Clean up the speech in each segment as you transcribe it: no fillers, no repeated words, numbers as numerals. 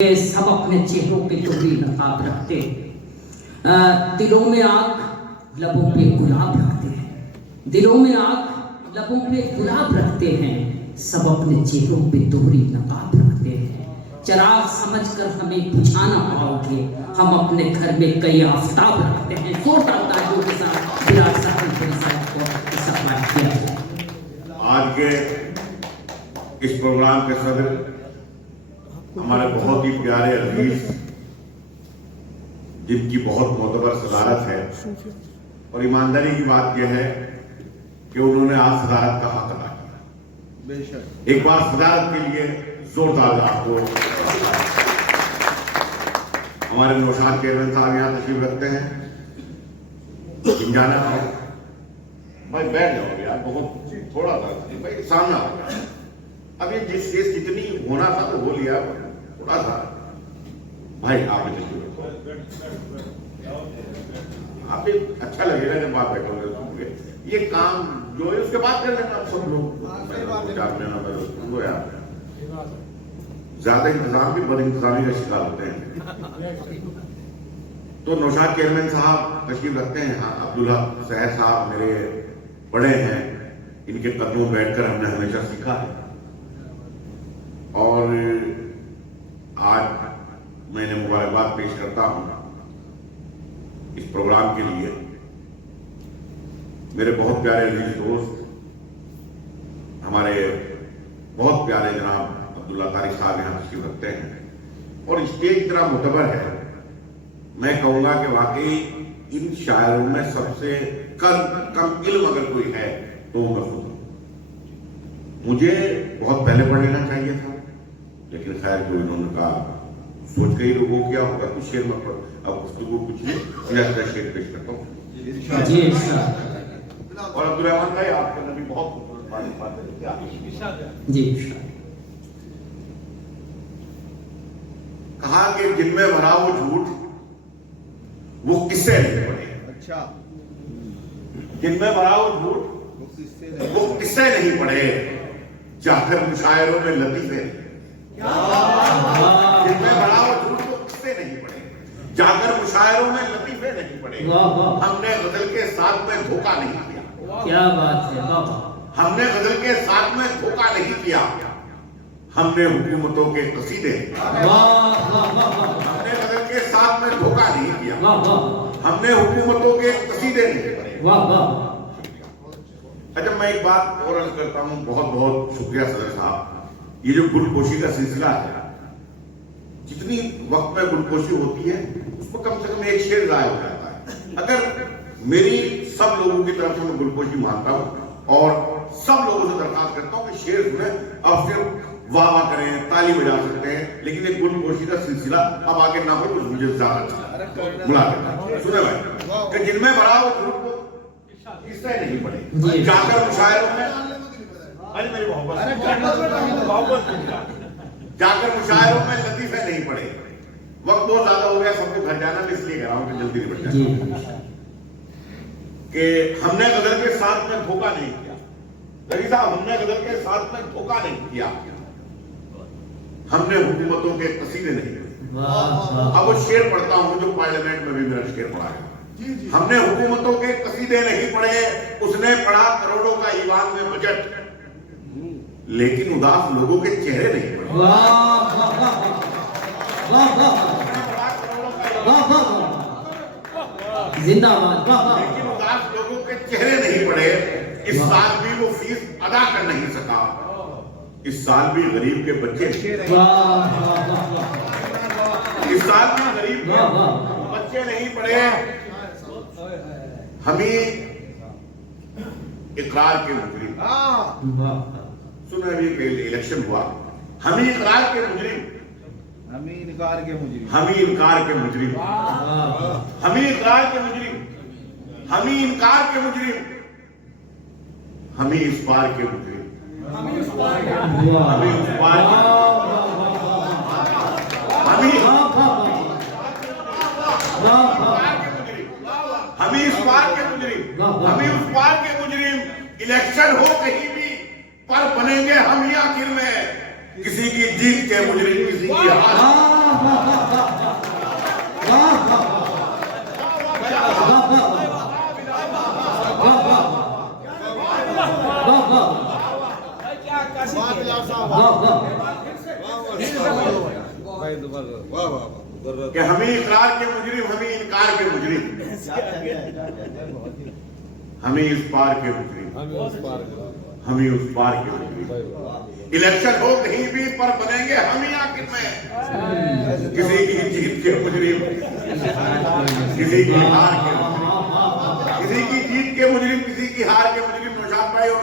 सब अपने चेहरों पे दोहरी नकाब रखते हैं, दिलों में आग लबों पे गुलाब रखते हैं, दिलों में आग लबों पे गुलाब रखते हैं, सब अपने चेहरों पे दोहरी नकाब रखते हैं। चिराग समझकर हमें बुझाना पाओगे, हम अपने घर में कई आफताब रखते हैं। जोरदार तालियों के साथ विराट साहब को सफाई किया। आज के इस प्रोग्राम के सदर हमारे बहुत ही प्यारे अजीज, जिनकी बहुत मोतबर सदारत है, और ईमानदारी की बात यह है कि उन्होंने आज सदारत का हक अदा किया। एक बार सदारत के लिए जोरदार आपको। हमारे नौशाद चेयरमैन साहब यहाँ तशरीफ रखते हैं। जाना भाई बैठ जाओ यार, बहुत थोड़ा था भाई, सामना हो। अब ये जिस चीज जितनी होना था तो हो लिया, थोड़ा सा भाई आप भी अच्छा लगेगा जब आप बैठोगे। ये काम जो है उसके बाद कर लेना आप सब लोग। ज्यादा इंतजाम भी बद इंतजामी का शिकार होते हैं। तो नौशाद चेयरमैन साहब तशरीफ रखते हैं। हाँ, अब्दुल्ला सहर साहब मेरे बड़े हैं, इनके कदमों में बैठकर हमने हमेशा सीखा है। और आज मैंने मुबारकबाद पेश करता हूं इस प्रोग्राम के लिए। मेरे बहुत प्यारे अजीज दोस्त, हमारे बहुत प्यारे जनाब अब्दुल्ला तारिक साहब यहाँ तशरीफ रखते हैं, और स्टेज इतना मुतबर है, मैं कहूंगा कि वाकई इन शायरों में सबसे कम इल्म अगर कोई है तो मैं खुद हूं। मुझे बहुत पहले पढ़ लेना चाहिए था, लेकिन खैर कोई इन्होंने कहा सोच के ही लोगों किया होगा कुछ शेर में। अब गुफ्तगू कुछ नहीं, शेर पेश करता हूँ। और अब्दुल भाई आपके नबी बहुत जी कहा कि जिनमें भरा वो झूठ वो किससे नहीं पड़े। अच्छा, जिनमें भरा वो झूठ वो किससे नहीं पड़े, जाकर मुशायरों में लतीफे। जिनमें भरा वो झूठ वो किससे नहीं पड़े, जाकर मुशायरों में लतीफे नहीं पड़े। हमने गजल के साथ में धोखा नहीं किया। क्या बात है बाबा। हमने गजल के साथ में धोखा नहीं किया, हमने हुकूमतों के कसीदे। हमने गजल के साथ में धोखा नहीं किया, हमने हुकूमतों के कसीदे नहीं पढ़े। अच्छा, मैं एक बात और अर्ज करता हूं, बहुत बहुत शुक्रिया सदर साहब। ये जो गुलपोशी का सिलसिला है, जितनी वक्त में गुलपोशी होती है उसमें कम से कम एक शेर जाया हो जाता है। अगर मेरी सब लोगों की तरफ से मैं गुलपोशी मानता हूं और सब लोगों से दरखास्त करता हूं कि शेर सुने। अब सिर्फ वाह वाह करें, ताली बजा सकते हैं, लेकिन एक गुलपोशी का सिलसिला अब आगे ना हो तो मुझे ज्यादा अच्छा मुलाकात सुने भाई कि जिनमें बड़ा वो झूठ को किससे नहीं पड़े, जाकर मुशायरों में जाकर मुशायरों में लतीफे नहीं पड़े। वक्त बहुत ज्यादा हो गया, सबको घर जाना, इसलिए कह रहा हूं कि जल्दी निपट जाए। कि हमने गजल के साथ में धोखा नहीं किया। रवि साहब, हमने गजल के साथ में धोखा नहीं किया, हमने हुकूमतों के कसीदे नहीं किए। अब वो शेर पढ़ता हूं जो पार्लियामेंट में भी मेरा शेर पढ़ा है। हमने हुकूमतों के कसीदे नहीं पढ़े, उसने पढ़ा करोड़ों का ईवान में बजट, लेकिन उदास लोगों के चेहरे नहीं पढ़े। जिंदाबाद। लेकिन उदास लोगों के चेहरे नहीं पढ़े। इस साल भी वो फीस अदा कर नहीं सका, इस साल भी गरीब के बच्चे, इस साल भी गरीब के बच्चे नहीं पढ़े। हमें इकरार के मुजरिम, सुना अभी इलेक्शन हुआ, हमें इकरार के मुजरिम, हमें इनकार के मुजरिम, हमें इनकार के मुजरिम, हमें इकरार के मुजरिम, हमें इनकार के मुजरिम, हमें इस पार के मुजरिम, हमें उस पार के, हमें इस पार के, हमें इस पार के मुजरिम, हमें उस पार के मुजरिम। इलेक्शन हो कहीं भी, पर बनेंगे हम ही आखिर में, किसी की जीत के मुजरिम, किसी की हार। کہ ہمیں اقرار کے مجرم، ہمیں انکار کے مجرم، ہمیں اس پار کے مجرم، ہمیں اس پار کے مجرم، الیکشن ہو کہیں بھی پر بنیں گے ہم ہی آخر میں، کسی کی جیت کے مجرم، کسی کی ہار کے مجرم، کسی کی جیت کے مجرم، کسی کی ہار کے مجرم، نوشاد بھائی اور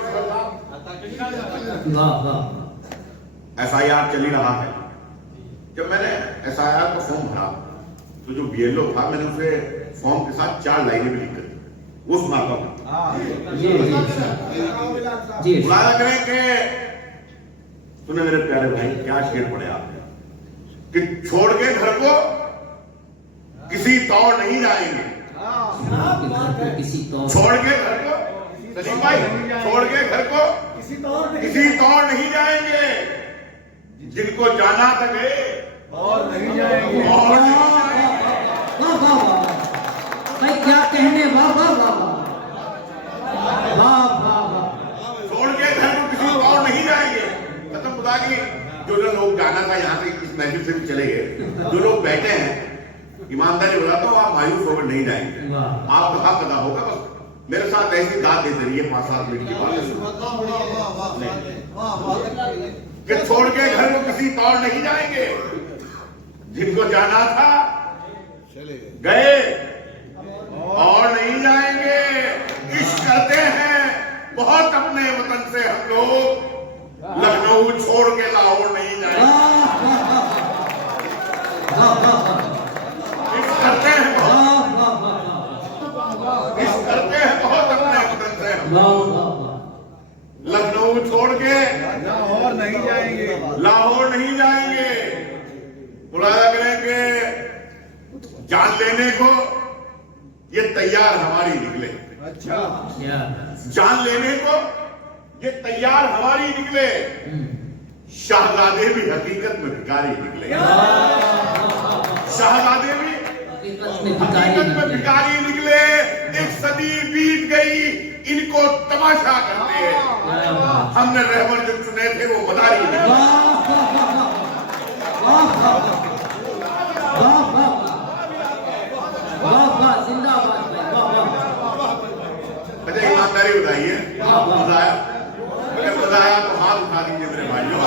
ایس آئی آر چلی رہا ہے. جب میں نے ایس آئی آر کا فارم بھرا تو جو بی ایل او تھا میں نے اسے فارم کے ساتھ 4 لائنیں بھی لکھ کر دی اس مارکا پر. ملاحظہ کریں کہ سنیں میرے پیارے بھائی کیا شعر پڑے آپ نے کہ چھوڑ کے گھر کو کسی طور نہیں جائیں گے، چھوڑ کے گھر کو سلیم بھائی چھوڑ کے گھر کو کسی طور نہیں جائیں گے، جن کو جانا تھا گئے اور نہیں جائیں گے. کیا کہنے، چھوڑ کے گھر کو کسی اور نہیں جائیں گے. قسم خدا کی جو لوگ جانا تھا یہاں سے اس محفل سے بھی چلے گئے، جو لوگ بیٹھے ہیں ایمانداری بتاتا ہوں آپ مایوس ہو کر نہیں جائیں گے، آپ کا حق ادا ہوگا. بس میرے ساتھ ایسی داد دیتے رہیے 5-7 منٹ کی بات کہ چھوڑ کے گھر کو کسی طور نہیں جائیں گے، جن کو جانا تھا گئے اور نہیں جائیں گے. عشق کرتے ہیں بہت اپنے وطن سے ہم لوگ، لکھنؤ چھوڑ کے لاہور نہیں جائیں گے. عشق کرتے ہیں بہت اپنے وطن سے ہم لوگ، لکھنؤ چھوڑ کے لاہور نہیں جائیں گے. لاہور نہیں جائیں گے. ملاحظہ کریں کہ جان لینے کو یہ تیار ہماری نکلے، اچھا جان لینے کو یہ تیار ہماری نکلے، شہزادے بھی حقیقت میں بھکاری نکلے، شہزادے بھی حقیقت میں بھکاری نکلے. 1 صدی بیت گئی ان کو تماشا کرتے، ہم نے رہبر جو چنے تھے وہ مداری نکلے. مجھے ایمانداری بتائیے، مزہ آیا تو ہاتھ اٹھا دیجیے میرے بھائیوں،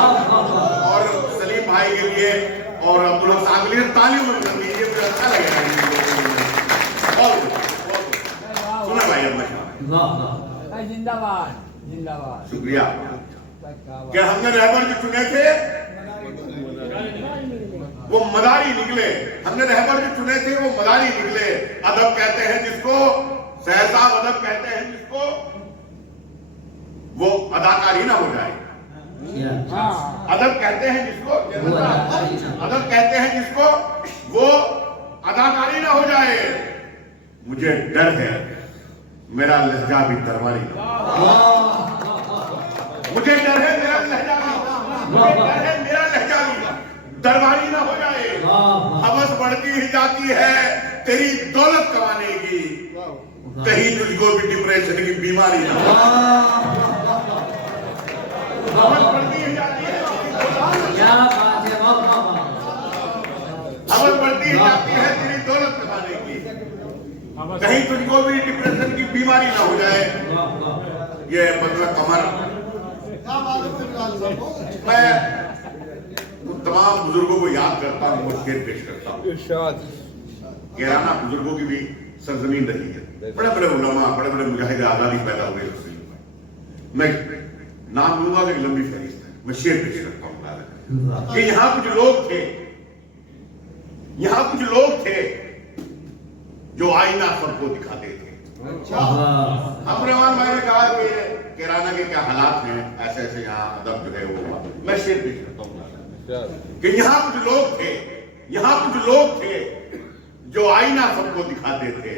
اور سلیم بھائی کے لیے اور عبداللہ صاحب کے لیے تعلیم کر دیجیے، مجھے اچھا لگے گا. سنا بھائی اب میں زندہ باد زندہ باد. شکریہ کہ ہم نے رہبر جو چنے تھے وہ مداری نکلے، ہم نے رہبر جو چنے تھے وہ مداری نکلے. ادب کہتے ہیں جس کو، صاحب ادب کہتے ہیں جس کو، وہ اداکاری نہ ہو جائے. ادب کہتے ہیں جس کو، ادب کہتے ہیں جس کو وہ اداکاری نہ ہو جائے. مجھے ڈر ہے میرا لہجہ بھی درباری نہ ہو، مجھے ڈر ہے میرا لہجہ بھی، مجھے ڈر ہے میرا لہجہ بھی درباری نہ ہو جائے. حوث بڑھتی ہی جاتی ہے تیری دولت کمانے کی، کہیں تجھ کو بھی ڈپریشن کی بیماری نہ ہو. حوث بڑھتی ہی جاتی ہے، حوث بڑھتی ہی جاتی ہے تیری دولت کمانے کی، کہیں تجھ کو بھی ڈپریشن کی بیماری نہ ہو جائے. یہ مطلب کمر. میں تمام بزرگوں کو یاد کرتا ہوں اور شعر پیش کرتا ہوں. کیرانہ بزرگوں کی بھی سرزمین رہی ہے، بڑے بڑے علماء، بڑے بڑے مجاہد آزادی پیدا ہوئے. میں نام لوں گا کہ لمبی فہرست ہے، میں شعر پیش کرتا ہوں کہ یہاں کچھ لوگ تھے، یہاں کچھ لوگ تھے جو آئینہ سب کو دکھاتے تھے. ہم رحمان بھائی نے کہا کہ کیرانہ کے کیا حالات ہیں، ایسے ایسے یہاں ادب جو ہے وہ. میں شعر پیش کرتا ہوں کہ یہاں کچھ لوگ تھے، یہاں کچھ لوگ تھے جو آئینہ سب کو دکھاتے تھے،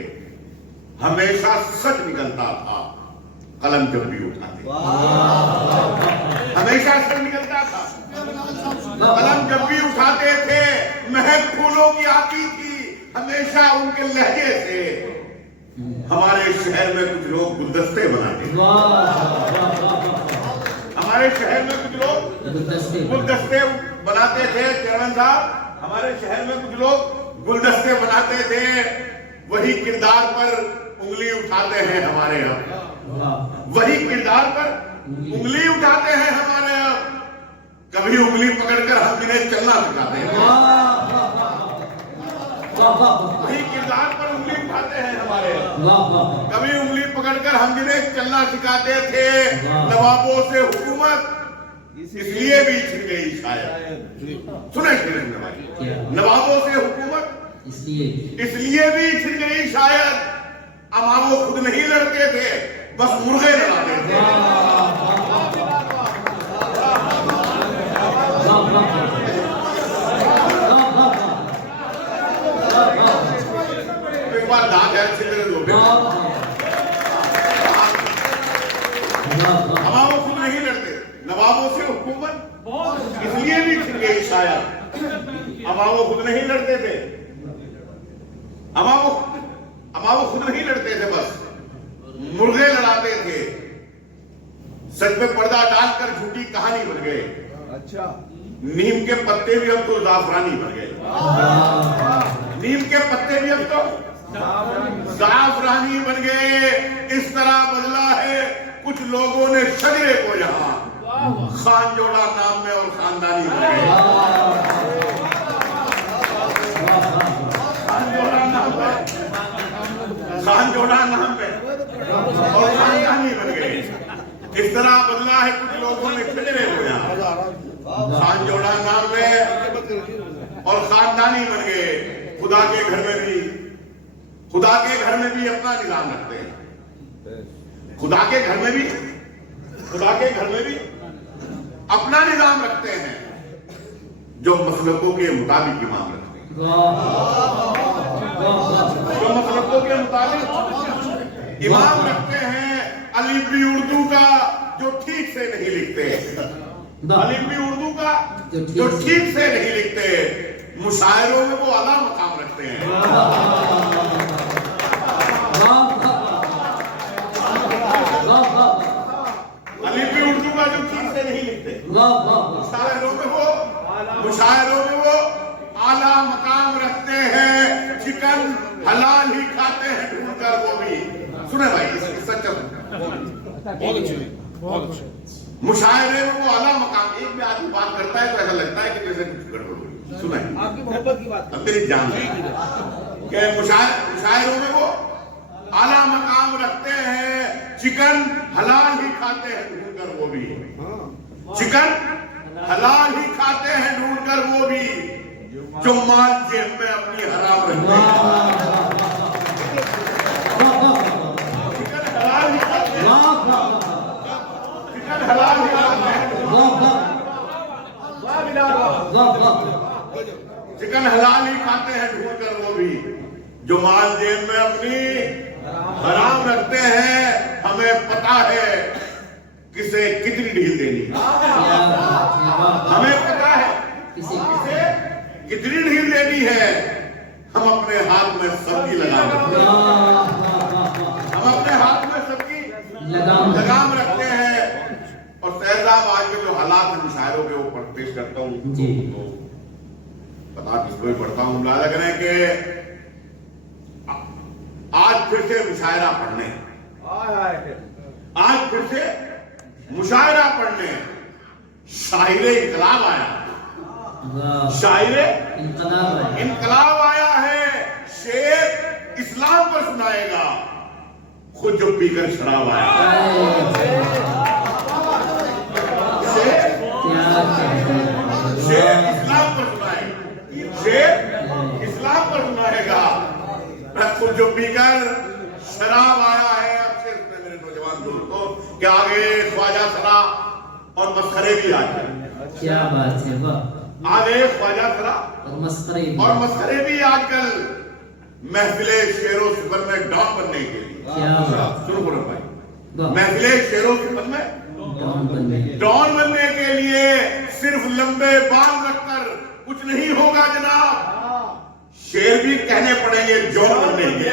ہمیشہ سچ نکلتا تھا قلم جب بھی اٹھاتے، ہمیشہ سچ نکلتا تھا قلم جب بھی اٹھاتے تھے. महक फूलों की आती थी हमेशा उनके लहजे से। हमारे शहर में कुछ लोग गुलदस्ते बनाते हैं, हमारे शहर में कुछ लोग गुलदस्ते बनाते थे। चेयरमैन साहब, हमारे शहर में कुछ लोग गुलदस्ते बनाते थे, वही किरदार पर उंगली उठाते हैं हमारे यहाँ, वही किरदार पर उंगली उठाते हैं हमारे यहाँ। कभी उंगली पकड़कर हम इन्हें चलना सिखाते हैं, वही किरदार पर उंगली उठाते हैं हमारे यहाँ। कभी उंगली पकड़कर हम जिन्हें चलना सिखाते थे। नवाबों से हुकूमत इसलिए भी छिन गई शायद, सुने भाई, नवाबों से हुकूमत इसलिए भी छिन गई शायद। अमावो खुद नहीं लड़ते थे, बस मुर्गे लड़ाते थे। एक बार दांत है छिलने दो। अमावो खुद नहीं लड़ते, नवाबों से हुकूमत इसलिए भी छिन गई शायद। अमावो खुद नहीं लड़ते थे, अमावो खुद नहीं लड़ते थे, बस मुर्गे लड़ाते थे। सच में पर्दा डालकर झूठी कहानी बन गए। अच्छा, नीम के पत्ते भी अब तो जाफरानी बन गए, नीम के पत्ते भी अब तो जाफरानी बन गए। इस तरह बदला है कुछ लोगों ने शजरे को यहाँ खान जोड़ा नाम में और खानदानी बन गए। खान जोड़ा नाम पे और खानदानी बन गए। इस तरह बदला है कुछ लोगों ने शजरे को यहाँ खान जोड़ा नाम में और खानदानी बन गए। खुदा के घर में भी अपना निजाम रखते हैं, खुदा के घर में भी अपना निजाम रखते हैं, जो मसलकों के मुताबिक इमाम रखते हैं, जो मसलकों के मुताबिक इमाम रखते हैं। अलिफी उर्दू का जो ठीक से नहीं लिखते, अलिफी उर्दू का जो ठीक से नहीं लिखते, मुशायरों में वो आला मकाम रखते हैं। अलिफी उर्दू का जो ठीक से नहीं लिखते, मुशायरों में वो आला मकाम रखते हैं। चिकन हलाल ही खाते हैं ढूंढकर वो भी। सुने भाई, सच बहुत अच्छे मुशायरे में वो आला मकाम। एक भी आदमी बात करता है तो ऐसा लगता है कि जैसे कुछ गड़बड़ हुई। सुना आपकी मोहब्बत की बात, अब मेरी जान कि मुशायरों में वो आला मकाम रखते हैं। चिकन हलाल ही खाते हैं ढूंढकर वो भी, चिकन हलाल ही खाते हैं ढूंढकर वो भी, जो माल जेब में अपनी हराम रखते हैं। चिकन हलाल ही खाते हैं, चिकन हलाल ही खाते हैं, चिकन हलाल ही खाते हैं ढूंढकर वो भी, जो माल जेब में अपनी हराम रखते हैं। हमें पता है किसे कितनी ढील देनी है, हमें पता है किसे कितनी ढील देनी है। हम अपने हाथ में सबकी लगाम रखते हैं, हम अपने हाथ में सबकी लगाम रखते हैं। और सहजाब आज के जो हालात हैं मुशायरों के ऊपर पेश करता हूँ, तो बता किसको भी पढ़ता हूँ। मुलाजा करें कि आज फिर से मुशायरा पढ़ने, आज फिर से मुशायरा पढ़ने शायरे इनकलाब आया, शायरे इनकलाब आया है। शेर इस्लाम पर सुनाएगा, खुद जो पीकर शराब आया। शेर इस्लाम पर सुनाएगा, शेर इस्लाम पर सुनाएगा, खुद जो पीकर शराब आया है। अब सिर्फ मेरे नौजवान दोस्तों के आगे ख्वाजा सरा और मस्खरे भी आ गए। क्या बात है, वाह। आगे ख्वाजा सरा और मस्खरे भी आजकल महफिले शेरों सुपर में डॉन बनने के लिए, सुनो बोलो भाई, महफिले शेरों सुपर में डॉन बनने के लिए सिर्फ लंबे बाल रखकर कुछ नहीं होगा जनाब। शेर भी कहने पड़ेंगे जॉन बनने के।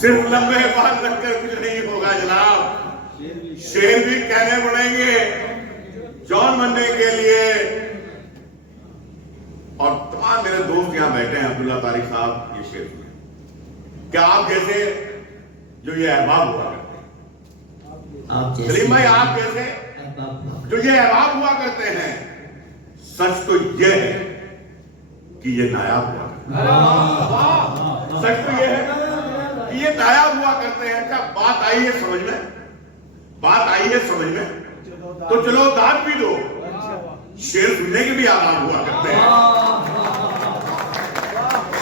सिर्फ लंबे बाल रखकर कुछ नहीं होगा जनाब। शेर भी कहने पड़ेंगे जॉन बनने के लिए। और तमाम मेरे दोस्त यहां बैठे हैं, अब्दुल्ला तारिक साहब, ये शेर सुने। क्या आप जैसे जो ये अहबाब हुआ करते हैं, सलीम भाई, आप जैसे जो ये अहबाब हुआ करते हैं, सच तो ये है कि ये नायाब हुआ करते हैं। सच तो ये है कि ये नायाब हुआ करते हैं। क्या बात आई है समझ में? बात आई है समझ में? तो चलो दाद भी दो। शेर सुनने के भी आदाब हुआ करते हैं।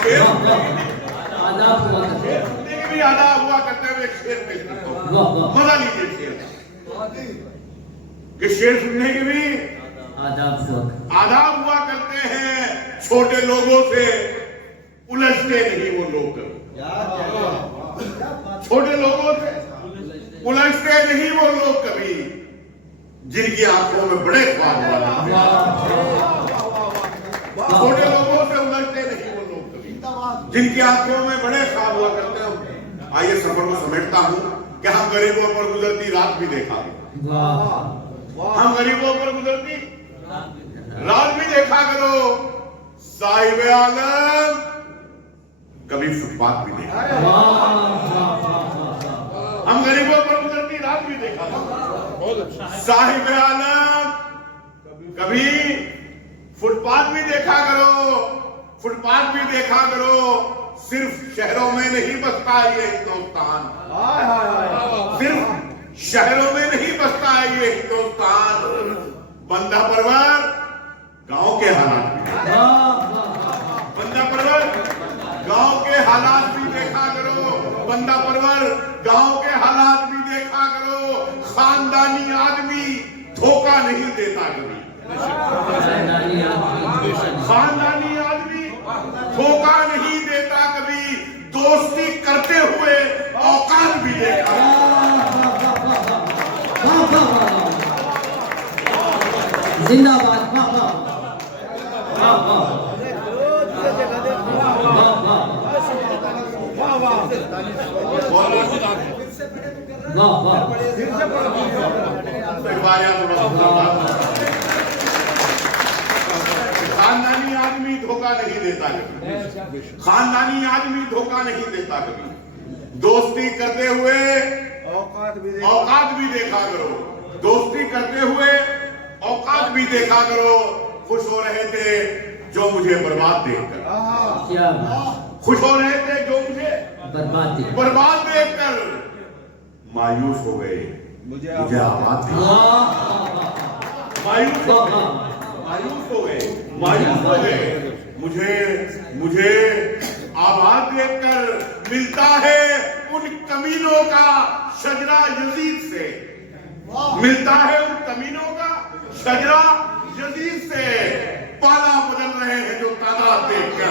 शेर सुनने के भी आदाब हुआ करते हुए शेर पेश करता हूं। मजा लीजिए शेर कि शेर सुनने के भी आदाब हुआ करते हैं। छोटे लोगों से उलझते नहीं वो लोग कभी। छोटे लोगों से उलझते नहीं वो लोग कभी, जिनकी आंखों में बड़े ख्वाब हुआ करते हैं। छोटे लोगों से उलझते नहीं वो लोग कभी, जिनकी आंखों में बड़े ख्वाब हुआ करते हैं। आइए सफर को समेटता हूं कि हम गरीबों पर गुजरती रात भी देखा। हम गरीबों पर गुजरती रात भी देखा करो। साहिब आलम कभी फुटपाथ भी देखा। हम गरीबों पर गुजरती रात भी देखा करो। साहिब आलम कभी फुटपाथ भी देखा करो। फुटपाथ भी देखा करो। सिर्फ शहरों में नहीं बसता ये हिंदुस्तान। सिर्फ शहरों में नहीं बसता है ये हिंदुस्तान। बंदा परवर गांव के हालात भी, बंदा परवर गांव के हालात भी देखा करो। बंदा परवर गांव के हालात भी देखा करो। खानदानी आदमी धोखा नहीं देता कभी। खानदानी आदमी धोखा नहीं देता कभी। दोस्ती करते हुए औकात भी देखा। जिंदाबाद। खानदानी आदमी धोखा नहीं देता कभी। खानदानी आदमी धोखा नहीं देता कभी। दोस्ती करते हुए औकात भी देखा करो। दोस्ती करते हुए औकात भी देखा करो। खुश हो रहे थे जो मुझे बर्बाद देखकर। क्या खुश हो रहे थे जो मुझे बर्बाद देखकर। मायूस हो गए मुझे आबाद मायूस हो गए। मायूस हो गए। मायूस हो गए मुझे आबाद देखकर। मिलता है उन कमीनों का शजरा यजीद से। मिलता है उन कमीनों का शजरा यजीद से। पाला बदल रहे हैं जो तादाद देखकर।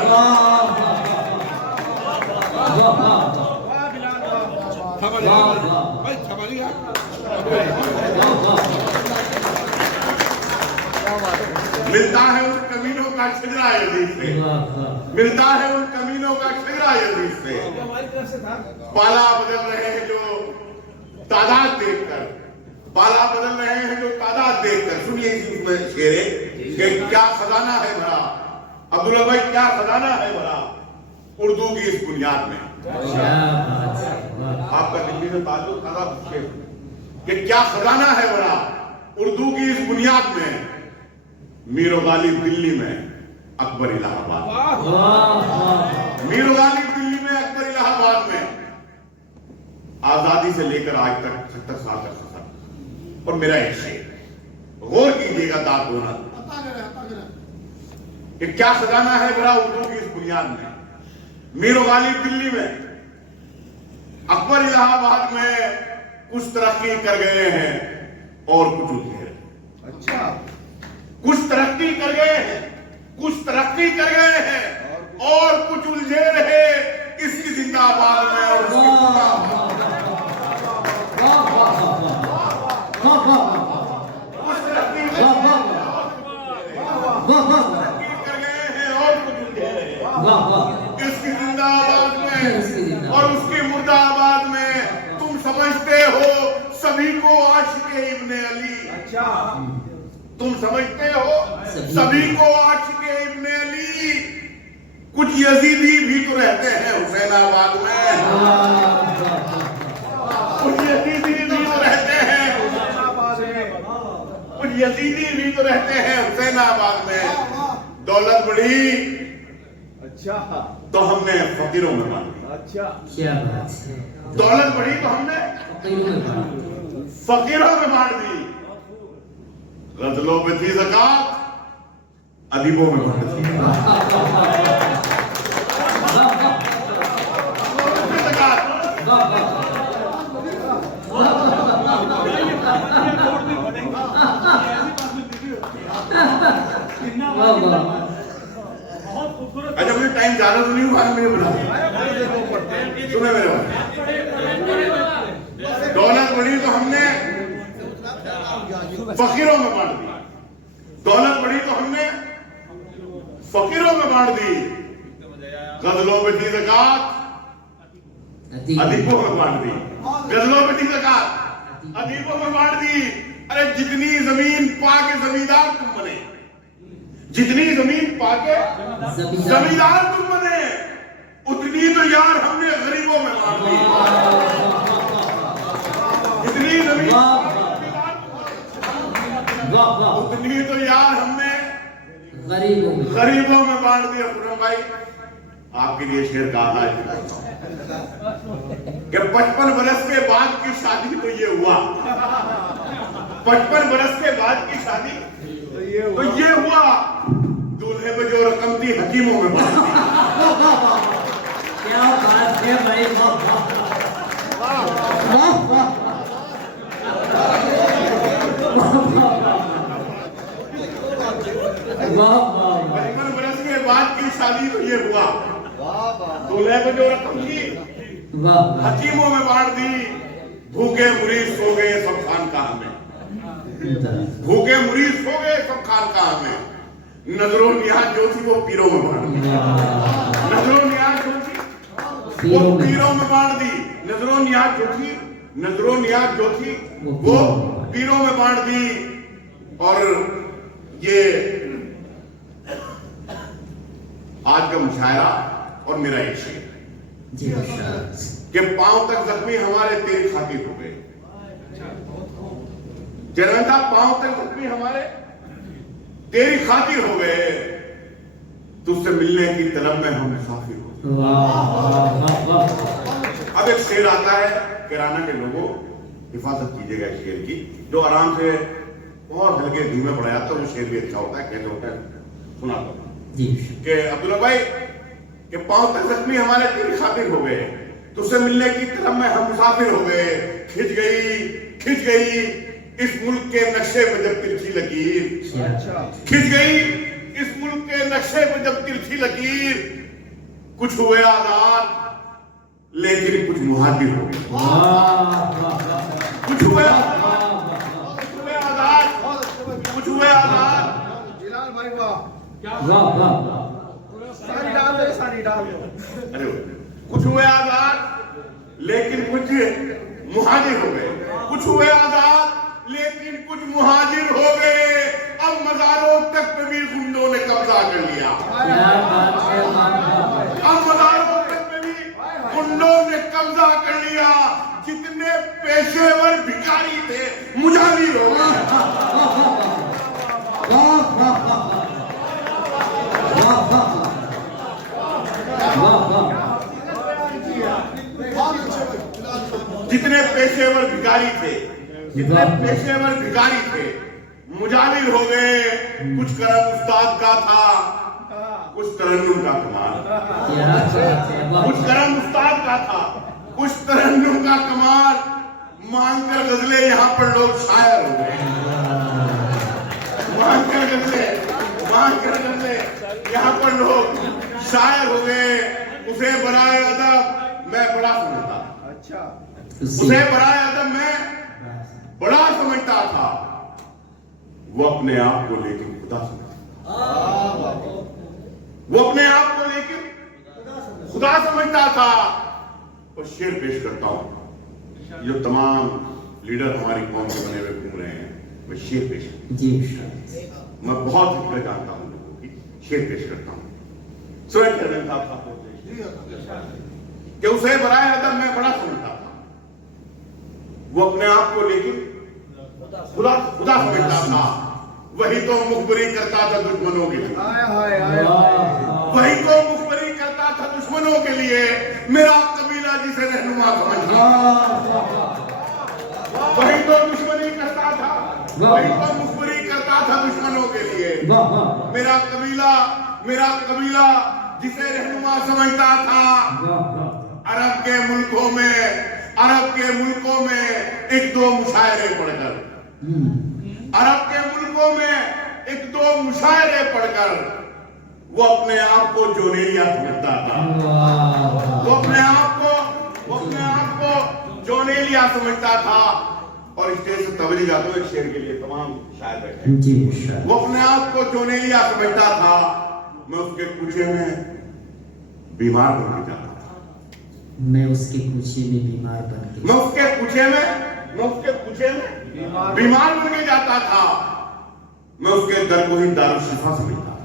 मिलता है उन कमीनों का शजरा यजीद से। मिलता है उन कमीनों का शजरा यजीद से। पाला बदल रहे हैं जो तादाद देखकर। पाला बदल रहे हैं जो तादाद देखकर। सुनिए इसमें शेरे कि क्या खजाना है भरा। अब्दुल्ला भाई, क्या खजाना है भरा उर्दू की इस बुनियाद में। आपका दिल्ली में ताल्लुक था कि क्या खजाना है भरा उर्दू की इस बुनियाद में। मीर गालिब दिल्ली में, अकबर इलाहाबाद। मीर गालिब दिल्ली में, अकबर इलाहाबाद में। आजादी से लेकर आज तक 70 साल का सफर। और मेरा एक शेर, गौर कीजिएगा दाद दोना कि क्या खजाना है भरा उर्दू की इस बुनियाद में। मीर गालिब दिल्ली में, अकबर इलाहाबाद में कुछ तरक्की कर गए हैं और कुछ उलझे। अच्छा, कुछ तरक्की कर गए हैं, कुछ तरक्की कर गए हैं और कुछ उलझे रहे। इसकी जिंदाबाद में और वाह वाह वाह वाह वाह वाह उस तरक्की में वाह वाह वाह वाह तरक्की कर गए हैं और कुछ उनके वाह वाह इसकी जिंदाबाद में इसकी जिंदाबाद। और उसकी मुर्दाबाद में तुम समझते हो सभी को आशिके इब्ने अली। अच्छा तुम समझते हो सभी सभी को आशिके इब्ने अली। कुछ यजीदी भी तो रहते हैं हुसैनाबाद में, कुछ यजीदी भी तो रहते हैं, कुछ यजीदी भी तो रहते हैं हुसैनाबाद में। दौलत बढ़ी अच्छा तो हमने फकीरों में मान ली, अच्छा क्या बात है दौलत बढ़ी तो हमने फकीरों में बांट दी। फकीरों में बांट दी। गजलों में थी ज़कात, अदीबों में बांट दी। ज़कात वाह वाह वाह वाह अच्छा मुझे टाइम ज्यादा तो नहीं हुआ है, मुझे बता सुने मेरे बात। दौलत बढ़ी तो हमने फकीरों में बांट दी, दौलत बढ़ी तो हमने फकीरों में बांट दी। गजलों में थी ज़कात, अदीबों में बांट दी। गजलों में थी ज़कात, अदीबों में बांट दी। अरे जितनी जमीन पाके जमींदार तुम बने, जितनी जमीन पाके जमींदार तुम बने, उतनी तो यार हमने गरीबों में बांट दी। जितनी जमीन वाह वाह उतनी तो यार हमने गरीबों में गरीबों में बांट दिया। खुरम भाई आपके लिए शेर कहा है कि 55 बरस के बाद की शादी तो ये हुआ, 55 बरस के बाद की शादी तो ये हुआ। दूल्हे में जो रकम थी हकीमों में बांट दी। क्या बात है भाई वाह वाह वाह वाह वाह वाह 55 बरस के बाद की शादी तो ये हुआ। दूल्हे में जो रकम थी वाह हकीमों में बांट दी। भूखे मुरीद सो गए सब खानकाह में, भूखे मुरीद सो गए सब खानकाह में। नजरों नियाज जो थी वो पीरों में बांट दी। नजरों नियाज जो थी वो पीरों में बांट दी। नजरों नियाज जो थी, नजरों नियाज जो थी वो पीरों में बांट दी। और ये आज का मुशायरा और मेरा एक शेर जी के पांव तक जख्मी हमारे तेरी खातिर हो गए। चेयरमैन साहब पांव तक जख्मी हमारे तेरी खातिर हो गए। तुझसे मिलने की तलब में हम मुसाफिर हो गए। वाह वाह वाह अब एक शेर आता है, किराना के लोगों हिफाजत कीजिएगा इस शेर की, जो आराम से बहुत हल्के धीमे पड़ा जाता है। वो शेर भी अच्छा होता है, कैसे होता है सुना दो जी कि अब्दुल्ला भाई के पांव तक जख्मी हमारे तेरी खातिर हो गए। तुझसे मिलने की तरफ में हम मुसाफिर हो गए। खिंच गई इस मुल्क के नक्शे पे जब तिरछी लकीर, खिंच गई इस मुल्क के नक्शे पे जब तिरछी लकीर। कुछ हुए आजाद लेकिन कुछ मुहाजिर हो गए। कुछ हुए आजाद जिलाल भाई वाह वाह वाह सारी डाल दो अरे कुछ हुए आजाद लेकिन कुछ मुहाजिर हो गए। कुछ हुए आजाद लेकिन कुछ मुहाजिर हो गए। अब मज़ारों तक पे भी गुंडों ने कब्जा कर लिया। अब मज़ारों तक पे भी गुंडों ने कब्जा कर लिया। जितने पेशेवर भिखारी थे मुजाहिर हो गए। जितने पेशेवर भिखारी थे, जितने पेशेवर भिखारी थे मुजाहिर हो गए। कुछ करम उस्ताद का था, कुछ तरन्नुम का कमाल। कुछ करम उस्ताद का था, कुछ तरन्नुम का कमाल। मांग कर गजले यहाँ पर लोग शायर हो गए। मांग कर गजले यहाँ पर लोग शायर हो गए। उसे बराए अदब मैं बड़ा समझता। अच्छा उसे बराए अदब में बड़ा समझता था, वो अपने आप को लेकिन खुदा समझता था। वो अपने आप को लेकिन खुदा समझता था। और शेर पेश करता हूं, जो तमाम लीडर हमारी कौम के बने हुए घूम रहे हैं, मैं शेर पेश करता जी हूं। मैं बहुत हिकमत जानता हूं लोगों की, शेर पेश करता हूं। सूरज चरण साहब कि उसे बराए अदब में बड़ा समझता था, वो अपने आप को लेकिन खुदा खुदा समझता था। वही तो मुखबरी करता था दुश्मनों के लिए, हाय हाय हाय हाय। वही तो मुखबरी करता था दुश्मनों के लिए, मेरा कबीला जिसे रहनुमा समझता था। वही तो दुश्मनी करता था, वही तो मुखबरी करता था दुश्मनों के लिए, मेरा कबीला जिसे रहनुमा समझता था। अरब के मुल्कों में एक दो मुशायरे पढ़कर, अरब के मुल्कों में एक दो मुशायरे पढ़कर वो अपने आप को जोनेलिया समझता था। वो अपने आप को जोनेलिया समझता था। और स्टेज से तबली गाते हुए शेर के लिए तमाम शायर बैठे हैं। वो अपने आप को जोनेलिया समझता था। मैं उसके पूछे में बीमार बन के जाता था। मैं उसके पूछे में बीमार बन के, मैं उसके पूछे में बीमार बन के जाता था। मैं उसके दर को ही दारुल शिफा समझता था।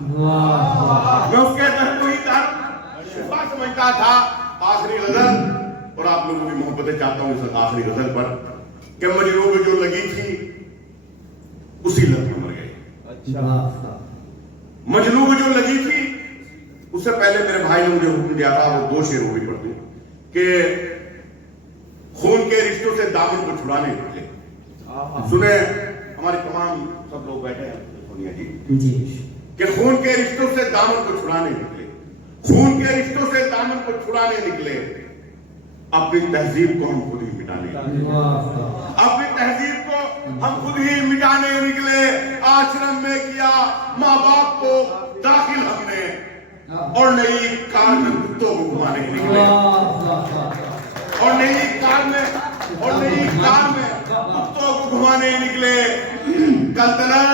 मैं उसके दर को ही दारुल शिफा समझता था। आखिरी गजल, और आप लोगों की मोहब्बतें चाहता हूं इस आखिरी गजल पर, कि मजनू को जो लगी थी उसी लत में मर गए। मजनू को जो लगी थी, उससे पहले मेरे भाई ने मुझे हुक्म दिया था, वो दो शेर वो भी पढ़ दूं, कि खून के रिश्तों से दामन को छुड़ाने निकले। सुने हमारे तमाम सब लोग बैठे हैं सोनिया जी, कि खून के रिश्तों से दामन को छुड़ाने निकले, खून के रिश्तों से दामन को छुड़ाने निकले। अपनी तहजीब को हम खुद ही मिटाने निकले, अपनी तहजीब को हम खुद ही मिटाने निकले। आश्रम में किया माँ बाप को दाखिल हमने, और नई कार में कुत्तों को घुमाने निकले, और नई कार में कुत्तों को घुमाने निकले। कल तक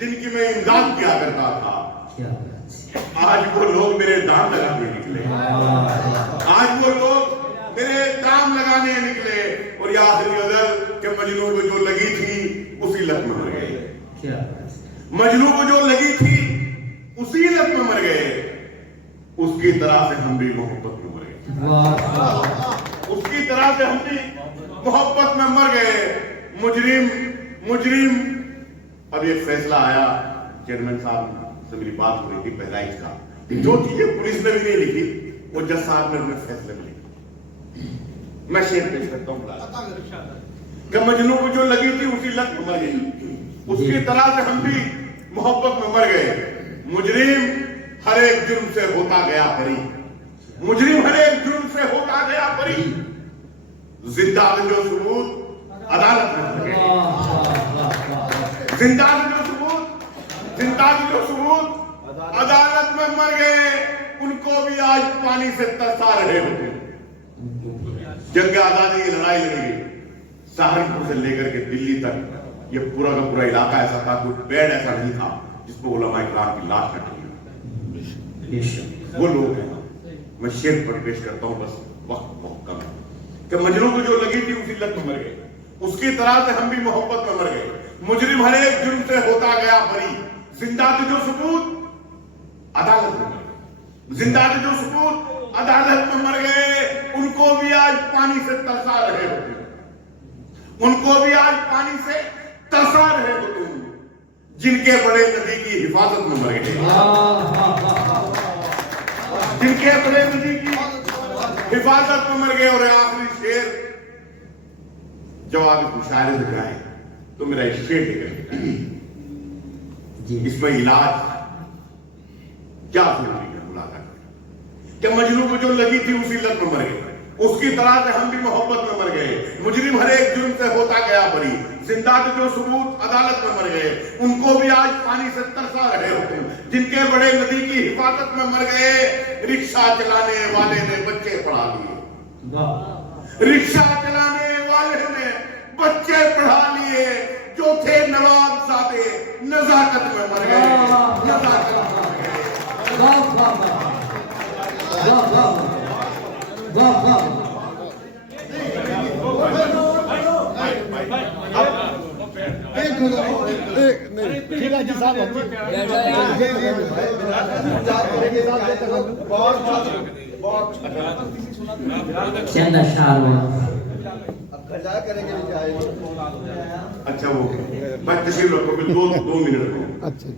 जिनकी मैं इमदाद किया करता था, आज वो लोग मेरे दाम लगाने निकले, आज वो लोग मेरे दाम लगाने निकले। और ये आखिरी गजल के मजनू को जो लगी थी उसी लत में मर गए। मजनू को जो लगी थी उसी लत में मर गए। उसकी तरह से हम भी मोहब्बत में मर गए, उसकी तरह से हम भी मोहब्बत में मर गए। मुजरिम अब एक फैसला आया, चेयरमैन साहब से मेरी बात हो रही थी बहराइच का, जो चीजें पुलिस ने भी नहीं लिखी वो जज साहब ने अपने फैसले में लिखी। मैं शेर पेश करता हूँ कि मजनू को जो लगी थी उसी लत में मर गई, उसकी तरह से हम भी मोहब्बत में मर गए। मुजरिम हर एक जुर्म से होता गया बरी, मुजरिम हर एक जुर्म से होता गया बरी। जिंदा में जो सबूत अदालत में मर गए, जिंदा में जो सबूत अदालत में मर गए। उनको भी आज पानी से तरसा रहे होते। जंग आजादी की लड़ाई लड़ी गई, सहारनपुर से लेकर के दिल्ली तक ये पूरा का पूरा इलाका ऐसा था, कोई पेड़ ऐसा नहीं था जिस पर उलमा इकराम की लाश न टकी। वो लोग हैं। मैं शेर पर पेश करता हूं, बस वक्त बहुत कम है, कि मजनू को जो लगी थी उसी लत में मर गए, उसकी तरह से हम भी मोहब्बत में मर गए। मुजरिम हर एक जुर्म से होता गया बरी। जिंदा थे जो सबूत अदालत में मर गए, जिंदा थे जो सबूत अदालत में मर गए। उनको भी आज पानी से तरसा रहे हो तुम, उनको भी आज पानी से तरसा रहे हो तुम, जिनके बड़े नदी की हिफाजत में मर गए, जिनके बड़े नदी की हिफाजत में मर गए। और आखिरी शेर, जब आप इस मुशायरे से जाए तो मेरा एक शेर लेकर इसमें इलाज क्या जरूरी है मुलाकात, कि मजनू को जो लगी थी उसी लत में मर गए, उसकी तरह से हम भी मोहब्बत में मर गए। मुजरिम हर एक जुर्म से होता गया बरी। जिंदा थे जो सबूत अदालत में मर गए, उनको भी आज पानी से तरसा रहे हो तुम, जिनके बड़े नदी की हिफाजत में मर गए। रिक्शा चलाने वाले ने बच्चे पढ़ा दिए, रिक्शा चलाने वाले ने बच्चे पढ़ा लिए जो थे नवाब सादे, नजाकत में मर गए, नजाकत में मर गए। वाह वाह वाह वाह वाह वाह वाह। चंद अशार अच्छा वो मैं तशरीफ रखो फिर दो मिनट रखो। अच्छा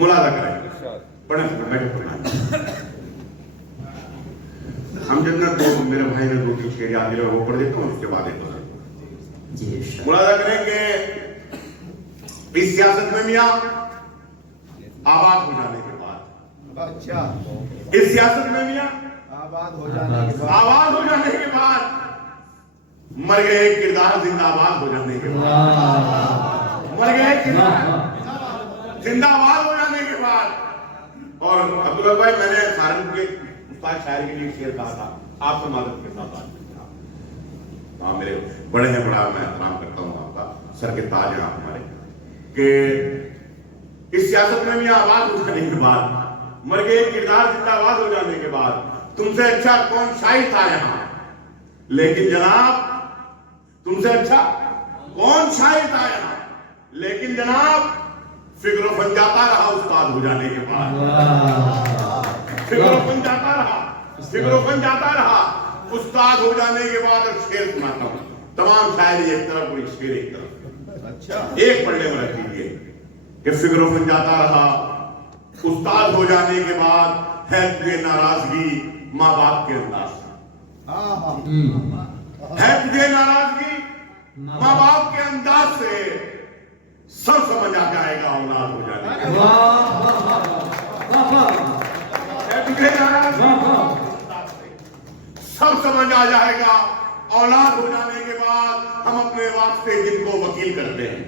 मुलाजा करें पढ़े बैठे। हम जब ना दो मेरे भाई ने दो तीन शेर याद वो पढ़ देता हूँ, उसके बाद एक जी मुलाजा करेंगे। इस सियासत में मियाँ आबाद हो जाने के बाद, अच्छा इस सियासत में मियाँ आबाद हो जाने के बाद मर गए किरदार जिंदाबाद हो जाने के बाद, मर गए किरदार जिंदाबाद हो जाने के बाद। और अब्दुल्ला भाई मैंने सहारनपुर के उस्ताद शायर के लिए शेर कहा था, आप समाजत के साथ बात किया। हाँ मेरे बड़े हैं, बड़ा मैं एहतराम करता हूँ आपका, सर के ताज हैं आप हमारे, कि इस सियासत में मियाँ आबाद हो जाने के बाद, मर गए किरदार जिंदाबाद हो जाने के बाद, तुमसे अच्छा कौन शाहिद था यहाँ। लेकिन जनाब तुमसे अच्छा कौन शाहिद था यहाँ, लेकिन जनाब फिक्र फन जाता रहा उस्ताद हो जाने के बाद, फिक्र फन जाता रहा, फिक्र फन जाता रहा उस्ताद हो जाने के बाद। और शेर सुनाता हूँ, तमाम शायरी एक तरफ और शेर एक तरफ। अच्छा एक पढ़ने में रख दीजिए कि फिक्र फन जाता रहा उस्ताद हो जाने के बाद, है तुझे नाराजगी माँ बाप के अंदाज से, है तुझे नाराजगी माँ बाप के अंदाज से, सब समझ आ जाएगा औलाद हो जाने के बाद। है तुझे नाराजगी सब समझ आ जाएगा औलाद हो जाने के बाद। हम अपने वास्ते जिनको वकील करते हैं,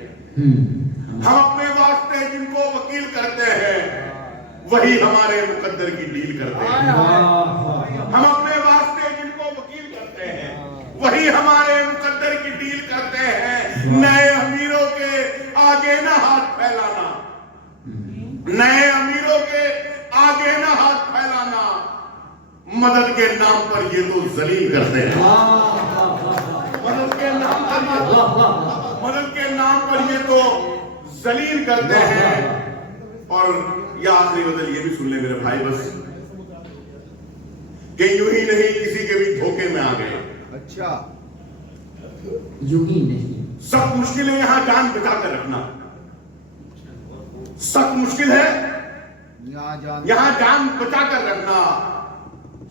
हम अपने वास्ते जिनको वकील करते हैं वही हमारे मुकद्दर की डील करते हैं। हम अपने वास्ते जिनको वकील करते हैं वही हमारे मुकद्दर की डील करते हैं। नए अमीरों के आगे ना हाथ फैलाना, नए अमीरों के आगे ना हाथ फैलाना, मदद के नाम पर ये तो जलील करते हैं। मदद के नाम पर, मदद के नाम पर ये तो जलील करते हैं। और ये आखिरी गजल ये भी सुन ले मेरे भाई बस, कि यूं ही नहीं किसी के भी धोखे में आ गए। अच्छा यूं ही नहीं, सख्त मुश्किल है यहाँ जान बचा कर रखना, सख्त मुश्किल है यहाँ जान बचा कर रखना।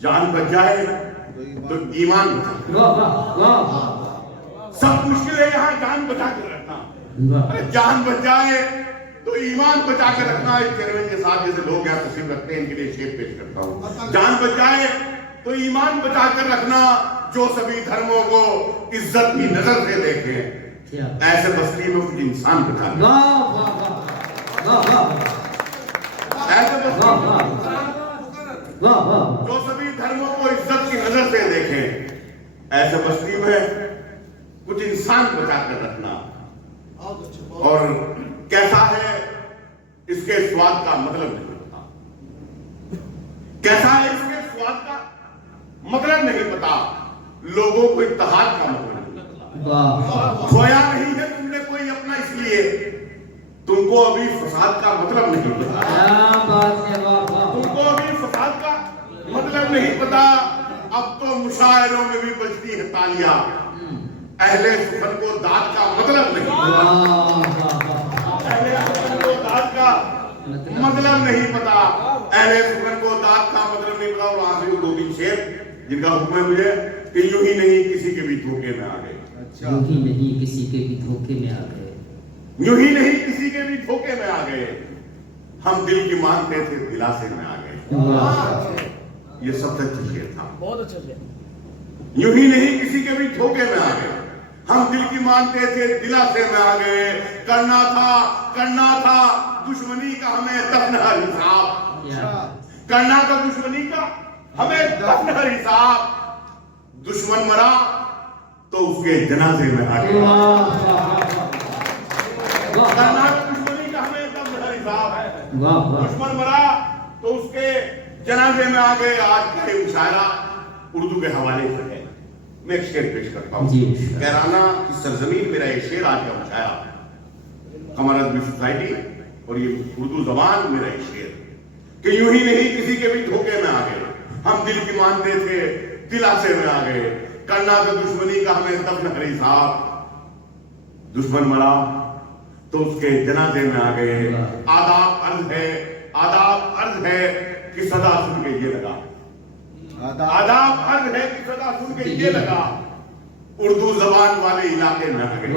जान बच जाए तो ईमान बचा, सख्त मुश्किल है यहाँ जान बचा कर रखना। जान बच जाए तो ईमान बचा कर रखना। इस चेयरमैन के साथ जैसे लोग यहाँ तशरीफ रखते हैं इनके लिए शेर पेश करता हूँ। जान बच जाए तो ईमान बचा कर रखना, जो सभी धर्मों को इज्जत की नजर से देखें, ऐसे बस्ती में कुछ इंसान बचा ले। ऐसे बस्ती जो सभी धर्मों को इज्जत की नजर से देखें, ऐसे बस्ती में कुछ इंसान बचा कर रखना। और कैसा है इसके स्वाद का मतलब नहीं पता, कैसा है इसके स्वाद का मतलब नहीं पता, लोगों को इत्तेहाद का मतलब नहीं पता। खोया नहीं है तुमने कोई अपना इसलिए तुमको अभी फसाद का मतलब नहीं पता, तुमको अभी फसाद का मतलब नहीं पता। अब तो मुशायरों में भी बजती है तालियां, अहले सुखन को दाद का मतलब नहीं पता, अहले सुखन को दाद का मतलब नहीं पता, अहले सुखन को दाद का मतलब नहीं पता। और आखिरी दो तीन शेर जिनका हुक्म है मुझे कि यूं ही नहीं किसी के भी धोखे में आ गए। अच्छा यूं ही नहीं किसी के भी धोखे में आ गए, यूं ही नहीं किसी के भी धोखे में आ गए, हम दिल की मानते थे दिलासे में आ गए। ये सब सच शेर था, बहुत अच्छा शेर। यूं ही नहीं किसी के भी धोखे में आ गए, हम दिल की मानते थे दिलासे में आ गए। करना था दुश्मनी का हमें दफन हर हिसाब, करना था दुश्मनी का हमें दफन हर हिसाब। दुश्मन मरा तो उसके जनाजे में आ गए। कर्नाटक दुश्मनी का हमें एकदम जहरी साहब है। दुश्मन मरा तो उसके जनाजे में आ गए। आज का ये मुशायरा उर्दू के हवाले से है। मैं एक शेर पेश करता हूँ। कैराना की सरजमीन मेरा ये शेर आज का मुशायरा, कमर अदबी सोसाइटी, और ये उर्दू जबान मेरा ये शेर कि यूं ही नहीं किसी के भी धोखे में आ गए, हम दिल की मानते थे दिलासे में आ गए। कर्नाटक दुश्मनी का हमें तब नहरी साहब, दुश्मन मरा तो उसके जनाजे में आ गए। आदाब अर्ज है कि सदा सुन के ये लगा, आदाब अर्ज है कि सदा सुन के ये लगा, उर्दू जबान वाले इलाके में आ गए।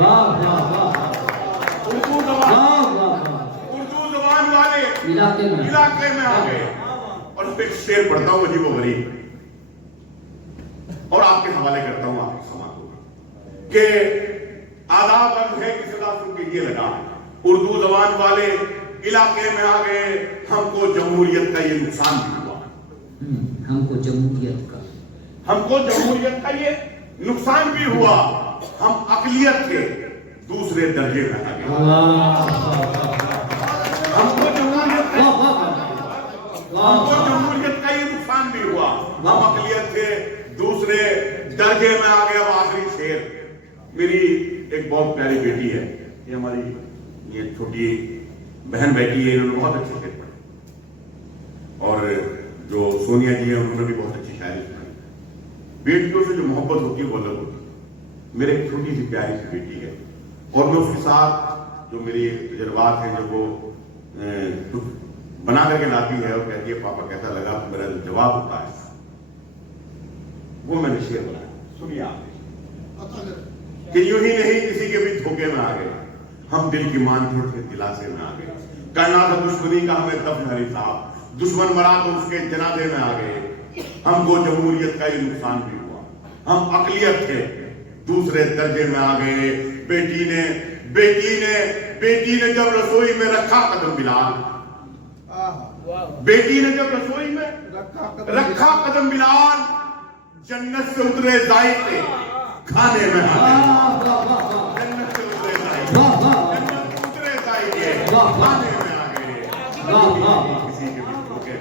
उर्दू जबान वाले इलाके में आ गए। और फिर शेर पढ़ता हूं अजीबो गरीब, और आपके हवाले करता हूं आपके समाज को कि आदाब अर्ज है कि सदा सुन के ये लगा, उर्दू जबान वाले इलाके में आ गए। हमको जमहूरियत का ये नुकसान भी हुआ, हमको जमहूरियत का ये नुकसान भी हुआ। हम अकलियत के दूसरे दर्जे में आ गए। हमको जमहूरियत का ये नुकसान भी हुआ, हम अकलियत के दूसरे दर्जे में आ गए। अब आखिरी शेर, मेरी एक बहुत प्यारी बेटी है, ये हमारी ये छोटी बहन बैठी है, इन्होंने बहुत अच्छे शेर पढ़े, और जो सोनिया जी है उन्होंने भी बहुत अच्छी शायरी सुनाई। बेटियों से जो मोहब्बत होती है वो अलग होती है। मेरे एक छोटी सी प्यारी सी बेटी है, और मैं उसके साथ जो मेरी तजुर्बात हैं, जब वो बना करके लाती है और कहती है पापा कैसा लगा, तो मेरा जो जवाब होता है वो मैंने शेर बनाया, सुनिए आप। कि यूं ही नहीं किसी के भी धोखे में आ गए, हम दिल की मानते थे दिलासे में आ गए। कर्नाटक दुश्मनी का हमें तब नहरी साहब, दुश्मन मरा तो उसके जनाजे में आ गए। हमको जमहूरियत का ये नुकसान भी हुआ, हम अकलियत थे दूसरे दर्जे में आ गए। बेटी ने जब रसोई में रखा कदम बिलाल, बेटी ने जब रसोई में रखा कदम बिलाल, जन्नत से उतरे जायके खाने में आ गए। जन्नत से उतरे जायके खाने में आ गए। किसी के भी धोखे में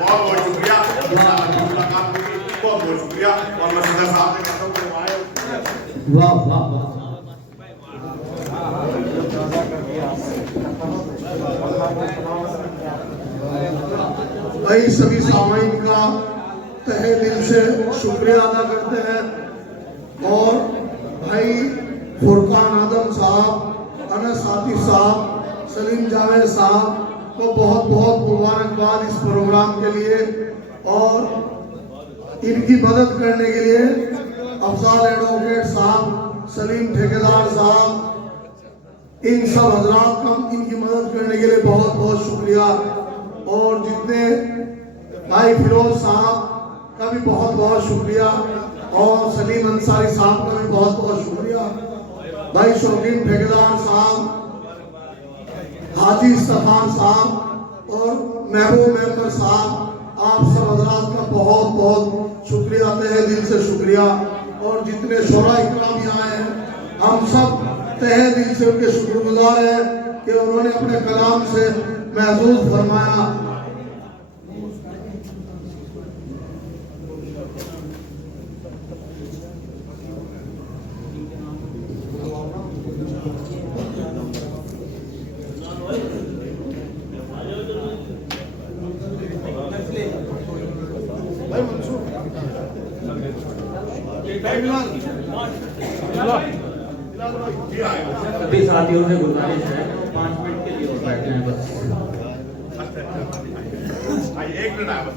बहुत बहुत शुक्रिया, मुलाकात हुई, बहुत बहुत शुक्रिया। और मैं सदर साहब से कहता हूँ कि वो आए। वाह वाह वाह। भाई सभी सामाइन का तहे दिल से शुक्रिया अदा करते हैं, और भाई फुरकान आदम साहब, अनस आतिफ साहब, सलीम जावेद साहब को बहुत बहुत मुबारकबाद इस प्रोग्राम के लिए, और इनकी मदद करने के लिए अफजाल एडवोकेट साहब, सलीम ठेकेदार साहब, इन सब हजरात का इनकी मदद करने के लिए बहुत बहुत शुक्रिया। और जितने भाई फिरोज साहब का भी बहुत बहुत शुक्रिया, और सलीम अंसारी साहब का भी बहुत बहुत शुक्रिया। भाई शौकीन ठेकेदार साहब, हाजी इस्तफान साहब और महबूब मेंबर साहब, आप सब हजरात का बहुत बहुत शुक्रिया, तहे दिल से शुक्रिया। और जितने शोरा इकराम यहाँ आए हैं, हम सब तहे दिल से उनके शुक्रगुजार हैं कि उन्होंने अपने कलाम से महसूस फरमाया। सभी साथियों से गुजारिश है 5 मिनट के लिए और बैठे हैं बस। एक मिनट आया बस।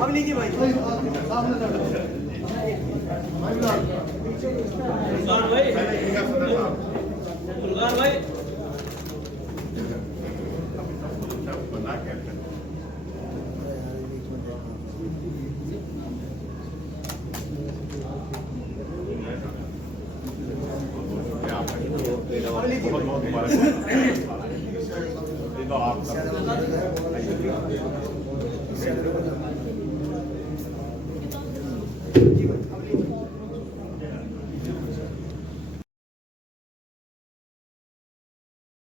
अब लीजिए भाई। बहुत बहुत मुबारक ये तो आपका